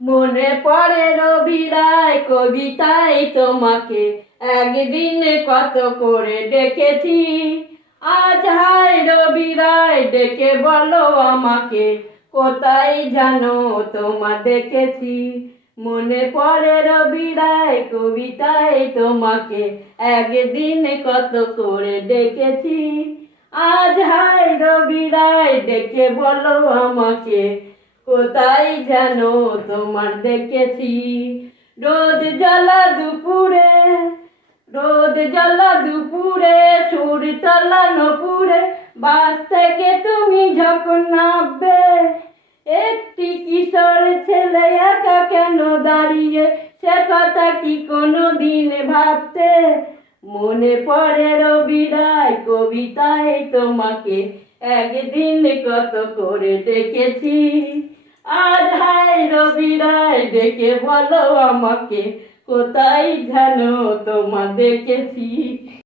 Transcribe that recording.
মনে পড়ে রবি রায় কবিতায় তোমাকে একদিন কত করে ডেকেছি। আজ হায় রবি রায় ডেকে বলো আমাকে কোথায় জানো তোমার দেখেছি। মনে পড়ে রবি রায় কবিতায় তোমাকে একদিন কত করে ডেকেছি। আজ হায় রবি রায় ডেকে বলো আমাকে কোথায় যেন তোমার দেখেছি। রোদ জ্বালা দুপুরে, রোদ জ্বালা দুপুরে, সুর চলা নপুরে, বাস থেকে তুমি যখন নামবে, একটি কিশোর ছেলে একা কেন দাঁড়িয়ে, সে কথা কি কোনো দিন ভাবতে। মনে পড়ে রবি রায় কবিতায় তোমাকে একদিন কত করে ডেকেছি। আজ হায় রবি রায় ডেকে বলো আমাকে কোথায় যেন তোমার দেখেছি।